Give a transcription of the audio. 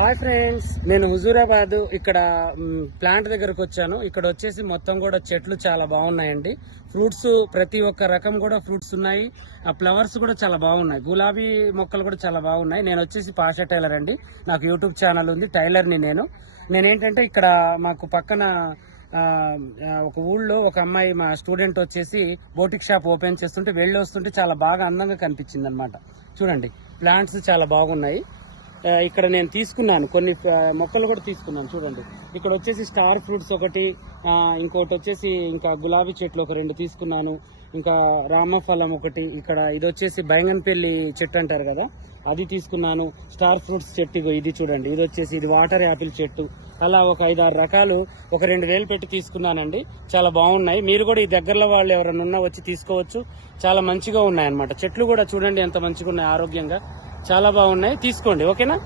Hi friends, నేను హుజూరాబాద్ ఇక్కడ plant దగ్గరకు వచ్చాను. ఇక్కడ వచ్చేసి మొత్తం కూడా చెట్లు చాలా బాగున్నాయండి. ఫ్రూట్స్ ప్రతి ఒక్క రకం కూడా ఫ్రూట్స్ ఉన్నాయి. ఆ ఫ్లవర్స్ కూడా చాలా బాగున్నాయి. గులాబీ మొక్కలు కూడా చాలా బాగున్నాయి. నేను వచ్చేసి పాషా టైలర్ అండి. నాకు యూట్యూబ్ ఛానల్ ఉంది. టైలర్ని నేనేంటంటే ఇక్కడ మాకు పక్కన ఒక ఊళ్ళో ఒక అమ్మాయి మా స్టూడెంట్ వచ్చేసి బోటిక్ షాప్ ఓపెన్ చేస్తుంటే వెళ్ళి వస్తుంటే చాలా బాగా అందంగా కనిపించింది అనమాట. చూడండి, ప్లాంట్స్ చాలా బాగున్నాయి. ఇక్కడ నేను తీసుకున్నాను కొన్ని మొక్కలు కూడా తీసుకున్నాను. చూడండి, ఇక్కడ వచ్చేసి స్టార్ ఫ్రూట్స్ ఒకటి, ఇంకోటి వచ్చేసి ఇంకా గులాబీ చెట్లు ఒక 2 తీసుకున్నాను. ఇంకా రామఫలం ఒకటి, ఇక్కడ ఇది వచ్చేసి బైంగన్పల్లి చెట్టు అంటారు కదా, అది తీసుకున్నాను. స్టార్ ఫ్రూట్స్ చెట్టు ఇది చూడండి, ఇది వచ్చేసి ఇది వాటర్ యాపిల్ చెట్టు. అలా ఒక 5-6 రకాలు ఒక 2,000 పెట్టి తీసుకున్నానండి. చాలా బాగున్నాయి. మీరు కూడా ఈ దగ్గరలో వాళ్ళు ఎవరైనా ఉన్నా వచ్చి తీసుకోవచ్చు. చాలా మంచిగా ఉన్నాయి అన్నమాట. చెట్లు కూడా చూడండి ఎంత మంచిగా ఉన్నాయి, ఆరోగ్యంగా చాలా బాగున్నాయి. తీసుకోండి, ఓకేనా.